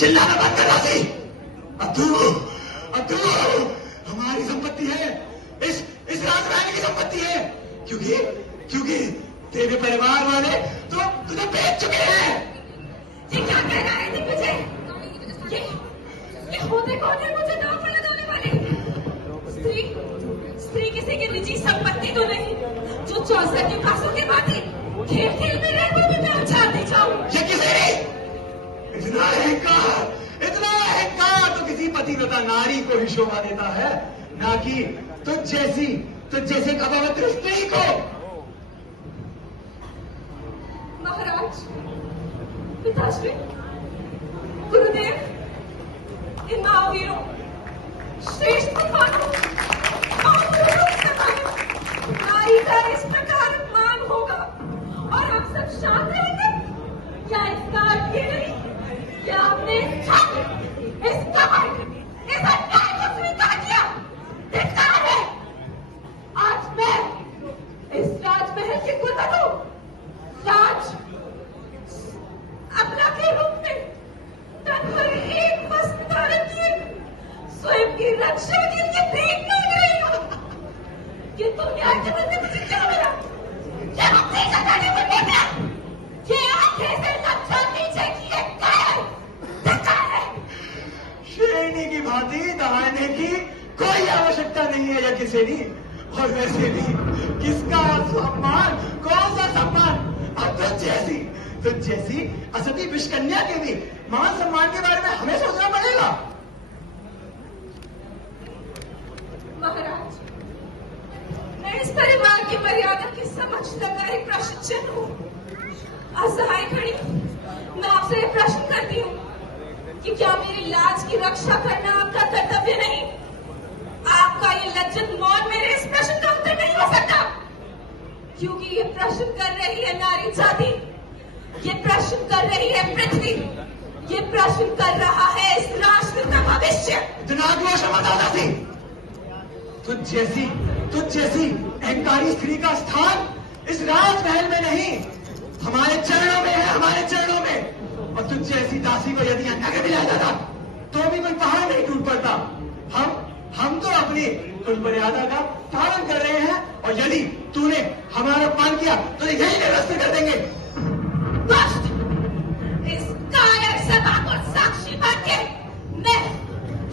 चिल्लाना बंद कर राशि। अद्दू, अद्दू, हमारी संपत्ति है, इस राजरानी की संपत्ति है, क्योंकि तेरे परिवार वाले तो तुझे बेच चुके हैं। ये क्या कह रहा है दिग्विजय? ये होते कौन है मुझे दांव पर लगाने वाले? स्त्री किसी की निजी संपत्ति तो नहीं जो 64 के कासों के बातें खेल में रहकर भी मैं उछाल दे जाऊं। ये किसे इतना अहंकार तो किसी पतिव्रता नारी को ही शोभा देता है, ना कि तुझ जैसे अपवित्र स्त्री को। महाराज, पिताश्री, गुरुदेव, इन महावीरों, श्रेष्ठ तूफानों, नारी का इस प्रकार अपमान होगा और हम सब शांत रहेंगे? क्या इसका अर्थ ये नहीं कि आपने इस अन्याय को स्वीकार किया? धिक्कार है। आज मैं इस राजमहल की कुलवधू अपना के रूप में तन पर एक वस्त्र धारण किए स्वयं की रक्षा के लिए भेंट कर रही हूं। ये तो न्याय के बदले मुझे क्या मिला? ये अपनी जगह पर मिला। ये आंखें से लक्षण नीचे किए गए धिक्कार है। शेरनी की भांति दहाड़ने की कोई आवश्यकता नहीं है या किसी ने। और वैसे भी किसका सम्मान, कौन सा सम्मान? अब तुझ जैसी असती विषकन्या के भी मान सम्मान के बारे में हमें सोचना पड़ेगा। महाराज, मैं इस परिवार की मर्यादा की समझ लगा एक प्रशिक्षण हूँ। असहाय खड़ी मैं आपसे प्रश्न करती हूँ कि क्या मेरी लाज की रक्षा करना आपका कर्तव्य नहीं? आपका ये लज्जित मौन मेरे इस प्रश्न का उत्तर नहीं हो सकता, क्योंकि ये प्रश्न कर रही है नारी जाति, ये प्रश्न कर रही है पृथ्वी, ये प्रश्न कर रहा है इस राष्ट्र का भविष्य। तुझ जैसी अहंकारी स्त्री का स्थान इस राजमहल में नहीं, हमारे चरणों में है, हमारे चरणों में। और तुझ जैसी दासी को यदि अन्ना के दिलाया जाता तो भी कोई पहाड़ नहीं टूट पड़ता। हम तो अपनी कुल मर्यादा का पालन कर रहे हैं, और यदि तूने हमारा अपमान किया तो यही निरस्त कर देंगे। इस कायर सभा को साक्षी बनके मैं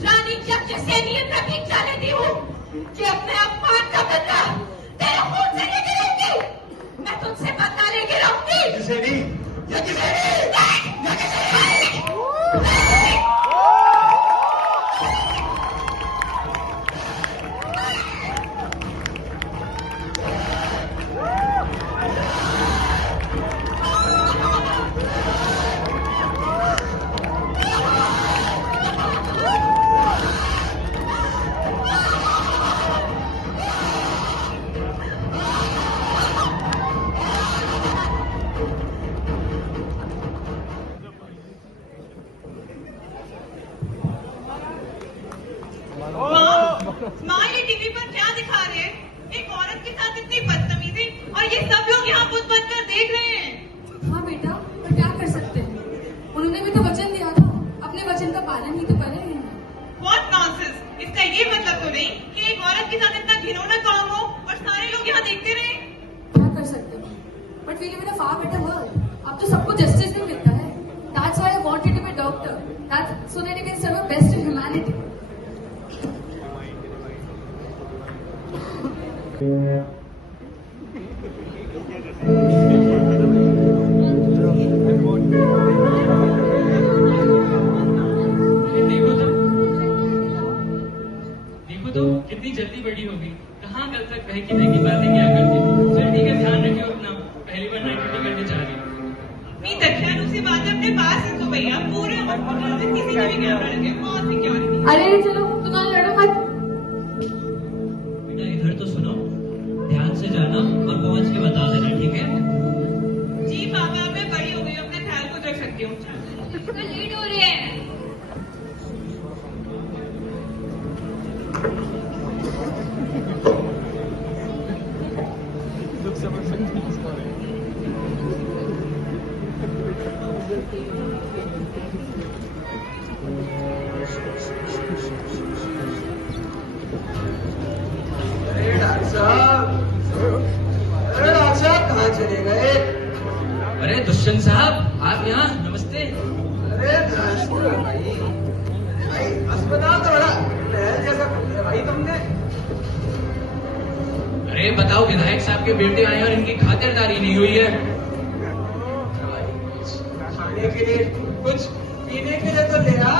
रानी यज्ञसेनी प्रतिज्ञा लेती हूँ कि अपने अपमान का बदला तेरे खून से लेके रहूंगी। मैं तुझसे बदला लेके रहूंगी। यज्ञसेनी, माँ, ये टीवी पर क्या दिखा रहे हैं? एक औरत के साथ इतनी बदतमीजी, और ये सब लोग यहाँ बुत बन कर देख रहे हैं। हाँ बेटा, पर क्या कर सकते हैं? उन्होंने भी तो वचन दिया था, अपने वचन का पालन ही तो कर रहे हैं। What nonsense! इसका ये मतलब तो नहीं कि एक औरत के साथ इतना घिनौना काम हो और सारे लोग यहाँ देखते रहे। क्या कर सकते हैं? But we live in a far better world. अब तो सबको जस्टिस भी मिलता है। That's why I wanted to be a doctor. That's so that you can serve best in humanity. देखो तो कितनी जल्दी बड़ी होगी। कहाँ कल तक बहकी बहकी बातें क्या करती थी। चल ठीक है, ध्यान रखियो अपना। पहली बार नाइट ड्यूटी करने जा रही हूँ। नहीं दक्षिण उसी बात अपने पास ही तो भैया पूरे सीसीटीवी कैमरा लगे, बहुत सिक्योरिटी। अरे चलो तुम दोनों लड़ो मत। बेटा इधर तो सुनो, ध्यान से जाना और पहुंच के बता देना, ठीक है? जी पापा, अब मैं बड़ी हो गई हूँ, अपने ख्याल खुद रख सकती हूँ। तो लेट हो रहे हैं। अरे डॉक्टर साहब, अरे डॉक्टर साहब कहाँ चले गए? अरे दुष्यंत साहब, आप यहाँ? नमस्ते। अरे नमस्ते भाई। भाई अस्पताल तो बड़ा महल जैसा खोल दिया भाई तुमने। अरे बताओ, विधायक साहब के बेटे आए और इनकी खातिरदारी नहीं हुई है। खाने के लिए कुछ, पीने के लिए तो ले आ।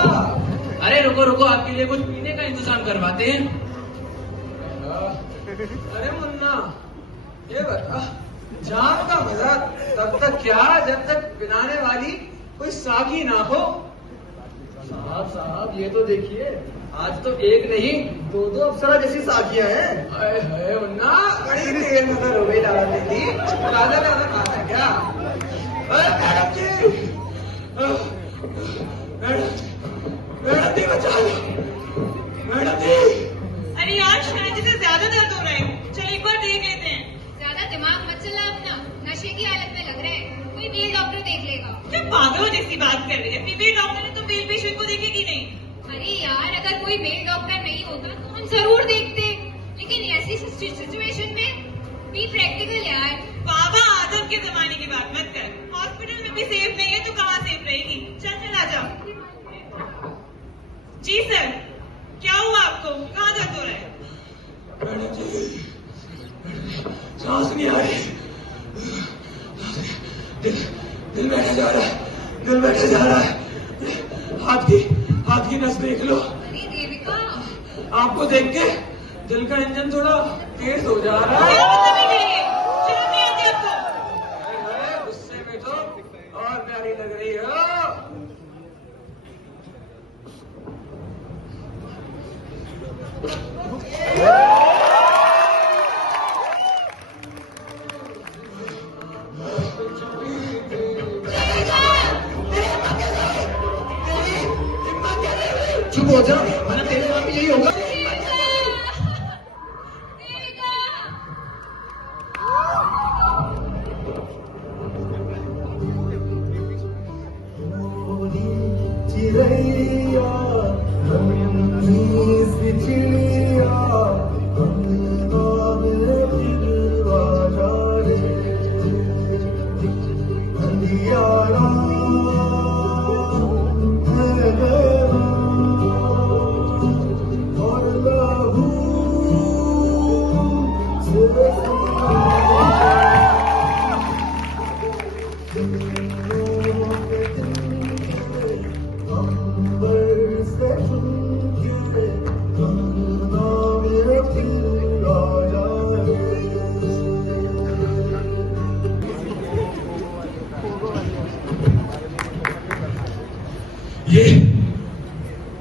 अरे रुको रुको, आपके लिए कुछ पीने का इंतजाम करवाते हैं। अरे मुन्ना, ये बता, जान का मजा तब तक क्या जब तक पिलाने वाली कोई साकी ना हो। साहब साहब, ये तो देखिए, आज तो एक नहीं दो दो अप्सरा जैसी साकियां हैं। हाय हाय मुन्ना, बड़ी तेज नजर हो गई डालने की। राजा राजा कहा है क्या? अरे मैडम जी, मैडम जी बचा लो, मैडम जी। अरे यार, शायद इसे ज्यादा दर्द हो रहा है, चल एक बार देख लेते हैं। ज्यादा दिमाग मत चला अपना, नशे की हालत में लग रहे हैं। कोई मेल डॉक्टर देख लेगा। क्या पागलों जैसी बात कर रही है? फीमेल डॉक्टर ने तो मेल पेशेंट को देखेगी नहीं। अरे यार, अगर कोई मेल डॉक्टर नहीं होता तो हम जरूर देखते, लेकिन ऐसी सिचुएशन में बी प्रैक्टिकल यार। बाबा आदम के जमाने की बात मत कर। हॉस्पिटल में भी सेफ नहीं है तो कहाँ सेफ रहेगी? चल चल आ जाओ। जी सर, क्या हुआ आपको? कहाँ दर्द हो रहा है? मैडम जी, सांस नहीं आ रही, दिल बैठा जा रहा है, दिल बैठा जा रहा है। हाथ की नस देख लो। अरे देविका, आपको देख के दिल का इंजन थोड़ा तेज हो जा रहा है। क्या मतलब है ये? शर्म नहीं आती आपको? अरे गुस्से में तो और प्यारी लग रही हो। चुप हो जा, वरना तेरे साथ भी यही होगा। चिड़ैया चिड़िया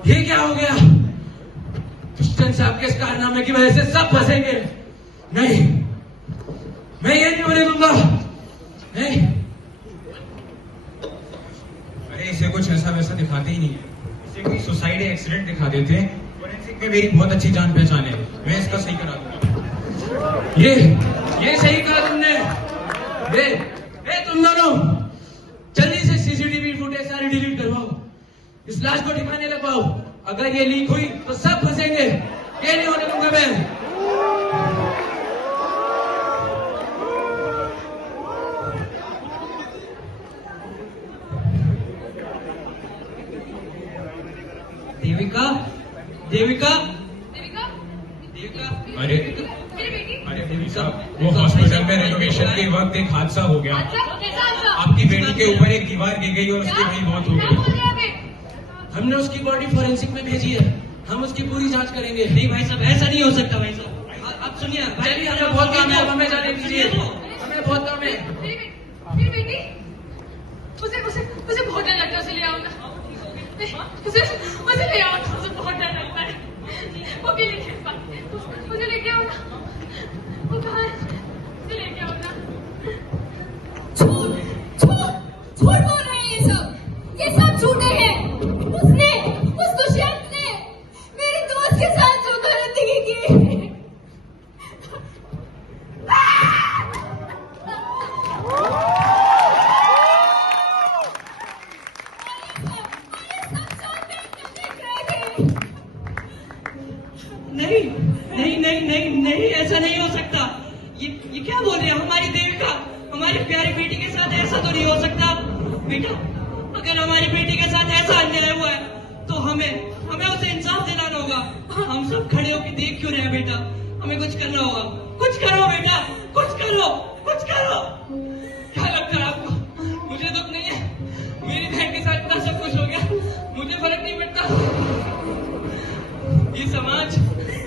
ये क्या हो गया? दुष्यंत साहब के इस कारनामे की वजह से सब फंसेंगे। नहीं, मैं ये नहीं होने दूंगा। नहीं। अरे इसे कुछ ऐसा वैसा दिखाते ही नहीं है, इसे कोई सुसाइड एक्सीडेंट दिखा देते हैं। फोरेंसिक में मेरी बहुत अच्छी जान पहचान है, मैं इसका सही करा दूंगा। ये सही कहा तुमने। तुम दोनों जल्दी से सीसीटीवी फुटेज सारी डिलीट करवाओ, इस लाश को ठिकाने लगवाओ। अगर ये लीक हुई तो सब फंसेंगे, ये नहीं होने दूंगा मैं। देविका, देविका, देविका, देविका। अरे मेरी बेटी। अरे देविका, वो हॉस्पिटल में रेनोवेशन के वक्त एक हादसा हो गया। कैसा हादसा? आपकी बेटी के ऊपर एक दीवार गिर गई और उसकी वही मौत हो क्या बोल गई। रहे हैं अभी? हमने उसकी बॉडी फोरेंसिक में भेजी है, हम उसकी पूरी जांच करेंगे। नहीं भाई साहब, ऐसा नहीं हो सकता भाई साहब। आप सुनिए, चलिए, हमें बहुत काम है, अब हमें जाने दीजिए, हमें बहुत काम है। मेरी बेटी, उसे बहुत डर लगता है, उसे ले आओ ना। उसे ऐसा नहीं हो सकता। ये क्या बोल रहे हैं? हमारी देविका, हमारी प्यारी बेटी के साथ ऐसा तो नहीं हो सकता। बेटा, अगर हमारी बेटी के साथ ऐसा अन्याय हुआ है तो हमें उसे इंसाफ दिलाना होगा। हम सब खड़े होकर देख क्यों रहे हैं बेटा? हमें कुछ करना होगा। कुछ करो बेटा, कुछ करो, कुछ करो। क्या लगता है आपको? मुझे दुख नहीं है, मेरी बहन के साथ इतना सब कुछ हो गया, मुझे फर्क नहीं पड़ता। ये समाज,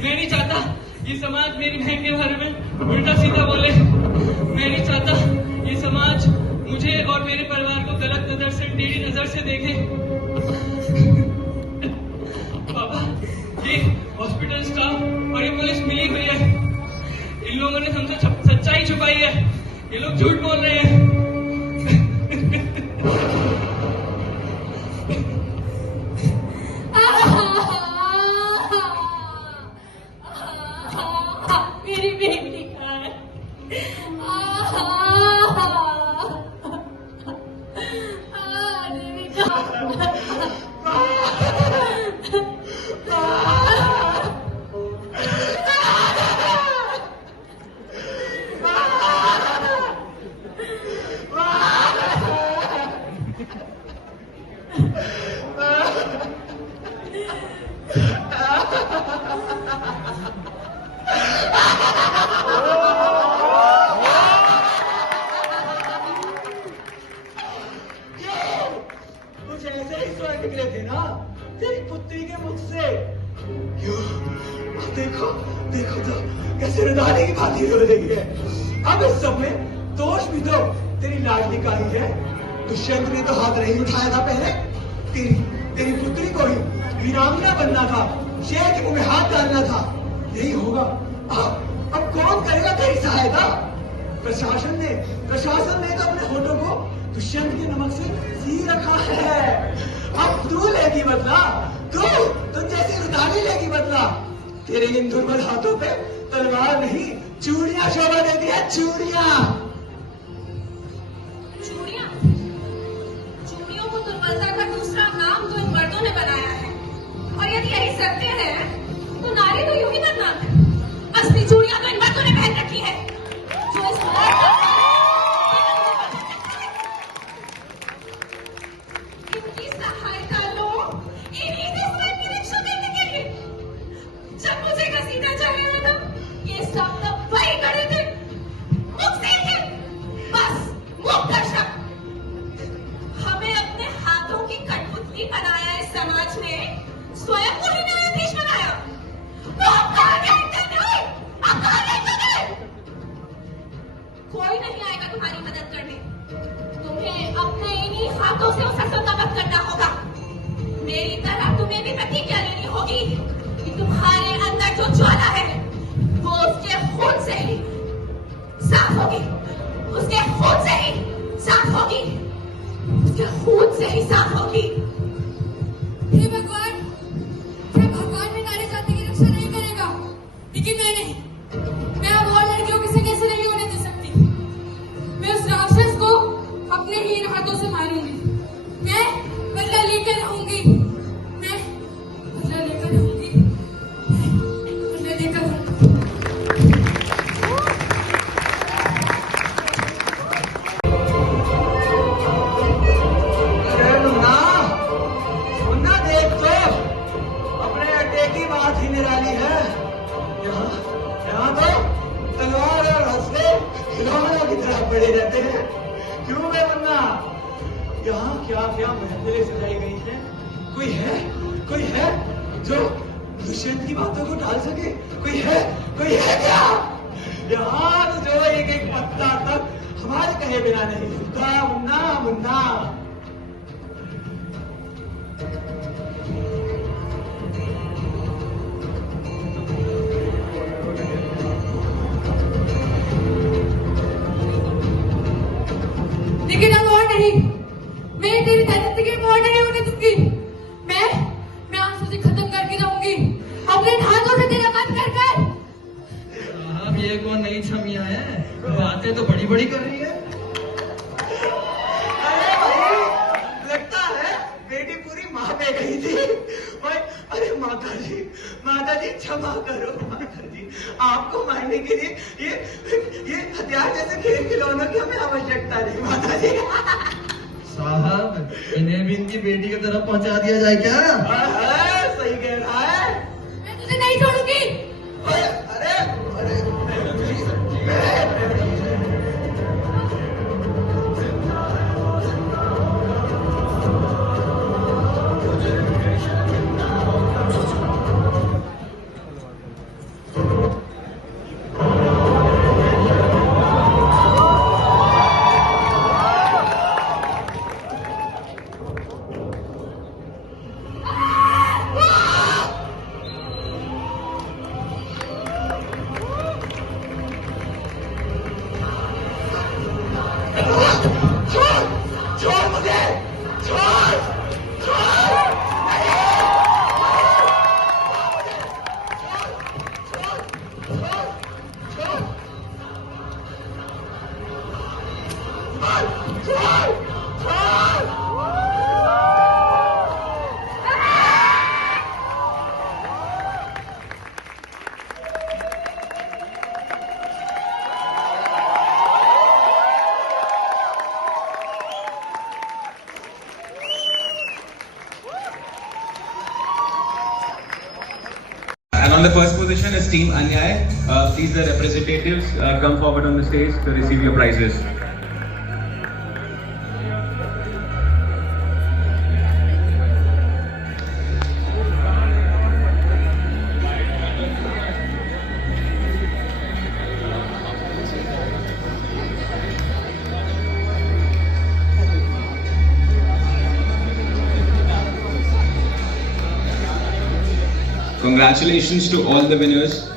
मैं नहीं चाहता ये समाज मेरी बहन के बारे में उल्टा सीधा बोले। मैं नहीं चाहता ये समाज मुझे और मेरे परिवार को गलत नजर से, टेढ़ी नजर से देखे। पापा, ये हॉस्पिटल स्टाफ और ये पुलिस मिली हुई है। इन लोगों ने हमसे सच्चाई छुपाई है। ये लोग झूठ बोल रहे हैं। मेरी बेटी कहाँ है? देखो तो कैसे रुदाने की बात हो रही है। अब इस सब में दोष भी तो तेरी लाडली का ही है। दुष्यंत ने तो हाथ नहीं उठाया था पहले। तेरी पुत्री को ही वीरांगना बनना था, शेर के मुंह में हाथ डालना था। यही होगा। अब कौन करेगा तेरी सहायता? प्रशासन ने तो अपने होठों को दुष्यंत के नमक से सी रखा है। अब तू लेगी बदला, तुम जैसी रुदानी लेगी बदला। तेरे इन दुर्बल हाथों पे तलवार नहीं, चूड़ियां शोभा देती है। चूड़ियों को दुर्बलता का दूसरा नाम तो इन मर्दों ने बनाया है। और यदि यही सत्य है तो नारी तो यूं ही बदनाम है। असली चूड़ियां तो इन मर्दों ने पहन रखी है जो इस इनकी सहायता लो, इन्हीं से स्वयं की रक्षा करने के लिए। जब मुझे घसीटा चाहिए था, ये सब तब वही खड़े थे, मुझसे थे, बस मुख दर्शक। हमें अपने हाथों की कठपुतली बनाया इस समाज ने, स्वयं को ही न्यायाधीश बनाया। तो अब कहाँ गए थे? अब कहाँ गए? कोई नहीं आएगा तुम्हारी मदद करने। तुम्हें अपने इन्हीं हाथों से उसे वध करना होगा। मेरी तरह तुम्हें भी प्रतिज्ञा लेनी होगी कि तुम्हारे अंदर जो ज्वाला है वो उसके खून से ही साफ होगी, उसके खून से ही साफ होगी, उसके खून से ही साफ होगी। हे भगवान, क्या भगवान भी नारी जाति की रक्षा नहीं करेगा? लेकिन मैं नहीं, मैं अब और लड़कियों किसी कैसे नहीं होने दे सकती। मैं उस राक्षस को अपने ही हाथों से मारूंगी। मैं बदला लेकर रहूंगी। मैं बदला लेकर रहूंगी। बदला लेकर मुन्ना देख तो अपने अड्डे की बात ही निराली है। यहाँ तो तलवार और हंसले खिलौनों की तरह पड़े रहते हैं। क्यों बे मुन्ना? यहाँ क्या क्या महफिलें सजाई गई हैं। कोई है जो दुष्यंत की बातों को टाल सके? कोई है क्या? यहाँ तो जो एक एक पत्ता तक हमारे कहे बिना नहीं हिलता। मुन्ना लेकिन अब और नहीं, मैं तेरी धरती के और नहीं होने दूंगी। मैं आज तुझे खत्म करके रहूंगी, अपने हाथों से तेरा बंद कर कर। साहब, ये कौन नई छमिया है? बातें तो बड़ी बड़ी कर रही है। अरे भाई, लगता है बेटी पूरी माँ पे गई थी। अरे माँ माता जी क्षमा करो माता जी। आपको मारने के लिए ये हथियार जैसे खेल खिलौनों की हमें आवश्यकता नहीं माता जी। साहब, इन्हें भी इनकी बेटी की तरफ पहुंचा दिया जाए क्या? सही कह रहा है। मैं तुझे नहीं छोड़ूंगी। अरे छोड़ मुझे, छोड़। And on the first position is Team Anyay. Please, the representatives come forward on the stage to receive your prizes. Congratulations to all the winners.